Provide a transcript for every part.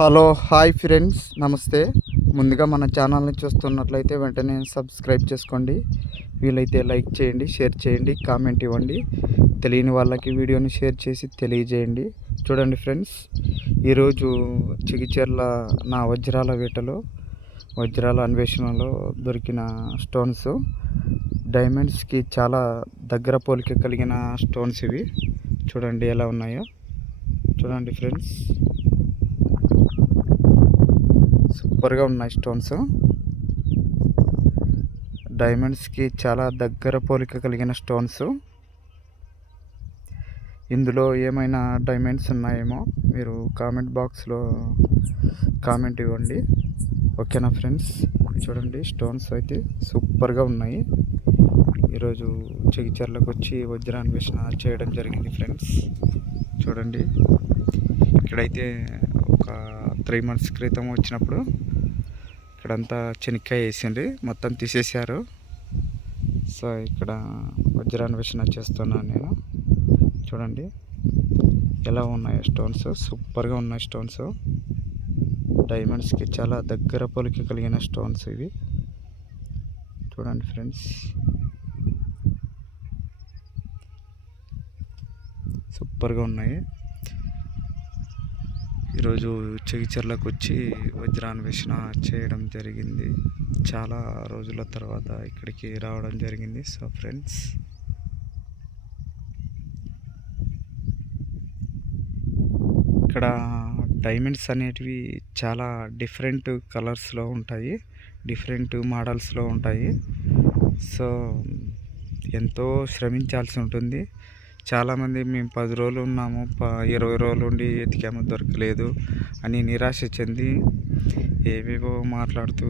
Hello hi friends, నమస్తే. ముందుగా మన ఛానల్ని చూస్తున్నట్లయితే వెంటనే సబ్స్క్రైబ్ చేసుకోండి. వీలైతే లైక్ చేయండి, షేర్ చేయండి, కామెంట్ ఇవ్వండి. తెలియని వాళ్ళకి వీడియోని షేర్ చేసి తెలియజేయండి. చూడండి ఫ్రెండ్స్, ఈరోజు చిగిచెర్ల నా వజ్రాల వేటలో వజ్రాల అన్వేషణలో దొరికిన స్టోన్స్, డైమండ్స్కి చాలా దగ్గర పోలిక కలిగిన స్టోన్స్ ఇవి. చూడండి ఎలా ఉన్నాయో. చూడండి ఫ్రెండ్స్, సూపర్గా ఉన్నాయి స్టోన్స్. డైమండ్స్కి చాలా దగ్గర పోలిక కలిగిన స్టోన్స్. ఇందులో ఏమైనా డైమండ్స్ ఉన్నాయేమో మీరు కామెంట్ బాక్స్లో కామెంట్ ఇవ్వండి. ఓకేనా ఫ్రెండ్స్? చూడండి, స్టోన్స్ అయితే సూపర్గా ఉన్నాయి. ఈరోజు చిగిచెర్లకు వచ్చి వజ్రాన్వేషణ చేయడం జరిగింది ఫ్రెండ్స్. చూడండి, ఇక్కడైతే ఒక 3 months క్రితం వచ్చినప్పుడు ఇక్కడంతా చెనిక్కాయ వేసింది, మొత్తం తీసేశారు. సో ఇక్కడ వజ్రాన్వేషణ చేస్తున్నాను నేను. చూడండి ఎలా ఉన్నాయి స్టోన్స్, సూపర్గా ఉన్నాయి స్టోన్స్. డైమండ్స్కి చాలా దగ్గర పోలిక కలిగిన స్టోన్స్ ఇవి. చూడండి ఫ్రెండ్స్, సూపర్గా ఉన్నాయి. ఈరోజు చిగిచెర్లకు వచ్చి వజ్రాన్వేషణ చేయడం జరిగింది. చాలా రోజుల తర్వాత ఇక్కడికి రావడం జరిగింది. సో ఫ్రెండ్స్, ఇక్కడ డైమండ్స్ అనేటివి చాలా డిఫరెంట్ కలర్స్లో ఉంటాయి, డిఫరెంట్ మోడల్స్లో ఉంటాయి. సో ఎంతో శ్రమించాల్సి ఉంటుంది. చాలామంది మేము 10 రోజులు ఉన్నాము, 20 రోజులు ఉండి ఎతికాము, దొరకలేదు అని నిరాశ చెంది ఏవేవో మాట్లాడుతూ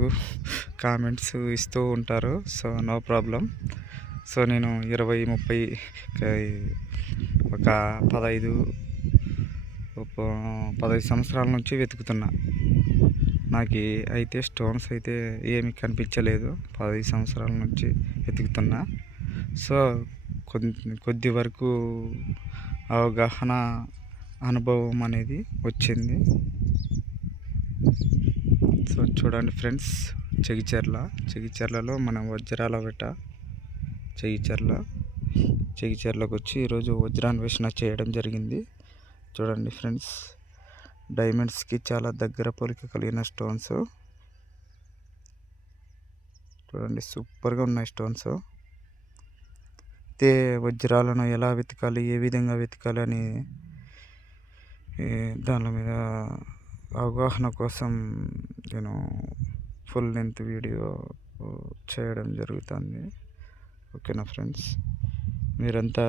కామెంట్స్ ఇస్తూ ఉంటారు. So no problem. సో నేను 20-30 ఒక 15 సంవత్సరాల నుంచి వెతుకుతున్నా. నాకు అయితే స్టోన్స్ అయితే ఏమి కనిపించలేదు. 15 సంవత్సరాల నుంచి వెతుకుతున్నా. సో కొద్ది వరకు అవగాహన, అనుభవం అనేది వచ్చింది. సో చూడండి ఫ్రెండ్స్, చిగిచెర్లలో మనం వజ్రాల వేట చిగిచెర్లకు వచ్చి ఈరోజు వజ్రాన్వేషణ చేయడం జరిగింది. చూడండి ఫ్రెండ్స్, డైమండ్స్కి చాలా దగ్గర పోలిక కలిగిన స్టోన్స్. చూడండి, సూపర్గా ఉన్నాయి స్టోన్స్. అయితే వజ్రాలను ఎలా వెతకాలి, ఏ విధంగా వెతకాలి అని దాని మీద అవగాహన కోసం నేను ఫుల్ లెంత్ వీడియో చేయడం జరుగుతుంది. ఓకేనా ఫ్రెండ్స్? మీరంతా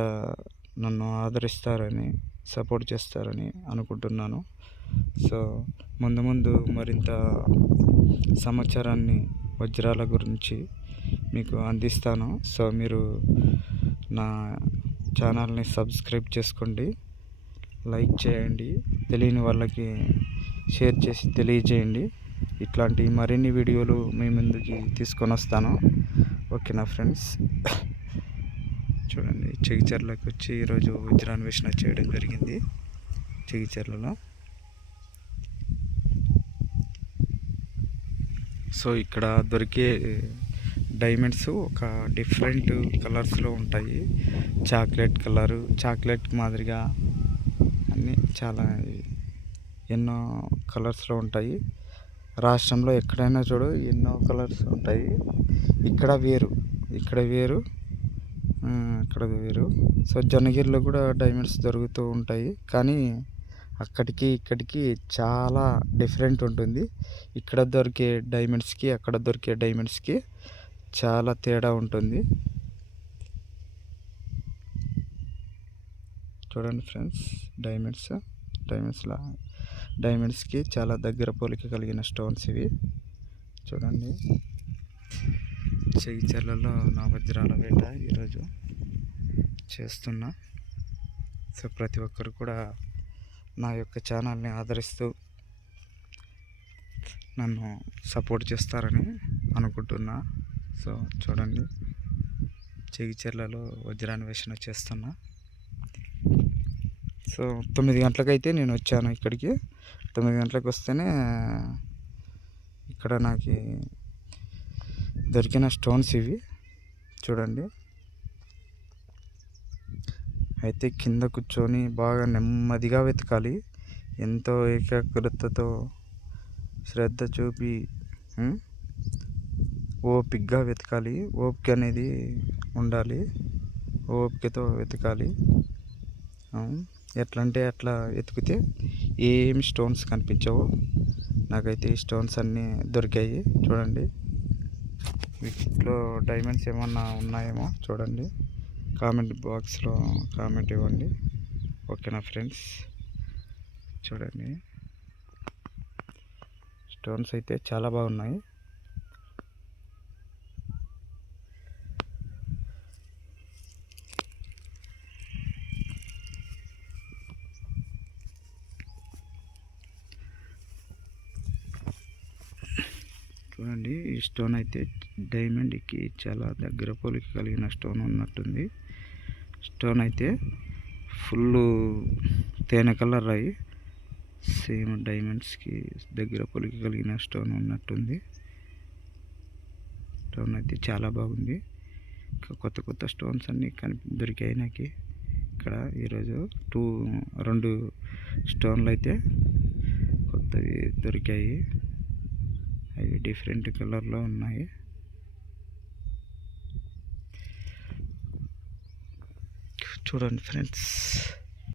నన్ను ఆదరిస్తారని, సపోర్ట్ చేస్తారని అనుకుంటున్నాను. సో ముందు మరింత సమాచారాన్ని వజ్రాల గురించి మీకు అందిస్తాను. సో మీరు నా ఛానల్ని సబ్స్క్రైబ్ చేసుకోండి, లైక్ చేయండి, తెలియని వాళ్ళకి షేర్ చేసి తెలియజేయండి. ఇట్లాంటి మరిన్ని వీడియోలు మీ ముందుకి తీసుకొని వస్తాను. ఓకేనా ఫ్రెండ్స్? చూడండి, చిగిచెర్లకు వచ్చి ఈరోజు వజ్రాన్వేషణ చేయడం జరిగింది చిగిచెర్లలో. సో ఇక్కడ దొరికే డైమండ్స్ ఒక డిఫరెంట్ కలర్స్లో ఉంటాయి. చాక్లెట్ కలరు, చాక్లెట్ మాదిరిగా అన్నీ చాలా ఎన్నో కలర్స్లో ఉంటాయి. రాష్ట్రంలో ఎక్కడైనా చూడు ఎన్నో కలర్స్ ఉంటాయి. ఇక్కడ వేరు, ఇక్కడ వేరు. సో జొన్నగిరిలో కూడా డైమండ్స్ దొరుకుతూ ఉంటాయి, కానీ అక్కడికి ఇక్కడికి చాలా డిఫరెంట్ ఉంటుంది. ఇక్కడ దొరికే డైమండ్స్కి అక్కడ దొరికే డైమండ్స్కి చాలా తేడా ఉంటుంది. చూడండి ఫ్రెండ్స్, డైమండ్స్కి చాలా దగ్గర పోలిక కలిగిన స్టోన్స్ ఇవి. చూడండి, చిగిచెర్లలో నా వజ్రాల వేట ఈరోజు చేస్తున్నా. సో ప్రతి ఒక్కరు కూడా నా యొక్క ఛానల్ని ఆదరిస్తూ నన్ను సపోర్ట్ చేస్తారని అనుకుంటున్నా. సో చూడండి, చిగిచెర్లలో వజ్రాన్వేషణ చేస్తున్నా. సో 9 గంటలకైతే నేను వచ్చాను ఇక్కడికి. 9 గంటలకు వస్తేనే ఇక్కడ నాకు దొరికిన స్టోన్స్ ఇవి చూడండి. అయితే కింద కూర్చొని బాగా నెమ్మదిగా వెతకాలి, ఎంతో ఏకాగ్రతతో శ్రద్ధ చూపి ఓపికగా వెతకాలి. ఓపిక అనేది ఉండాలి, ఓపికతో వెతకాలి. ఎట్లా అంటే అట్లా వెతికితే ఏమి స్టోన్స్ కనిపించవు. నాకైతే ఈ స్టోన్స్ అన్నీ దొరికాయి చూడండి. వీటిలో డైమండ్స్ ఏమన్నా ఉన్నాయేమో చూడండి, కామెంట్ బాక్స్లో కామెంట్ ఇవ్వండి. ఓకేనా ఫ్రెండ్స్, చూడండి స్టోన్స్ అయితే చాలా బాగున్నాయి. చూడండి, ఈ స్టోన్ అయితే డైమండ్కి చాలా దగ్గర పోలిక కలిగిన స్టోన్ ఉన్నట్టుంది. స్టోన్ అయితే ఫుల్ తేనె కలర్ రాయి, సేమ్ డైమండ్స్కి దగ్గర పోలిక కలిగిన స్టోన్ ఉన్నట్టుంది. స్టోన్ అయితే చాలా బాగుంది. ఇంకా కొత్త కొత్త స్టోన్స్ అన్నీ దొరికాయి నాకు ఇక్కడ ఈరోజు. 2 స్టోన్లు అయితే కొత్తవి దొరికాయి. అవి డిఫరెంట్ కలర్లో ఉన్నాయి. చూడండి ఫ్రెండ్స్.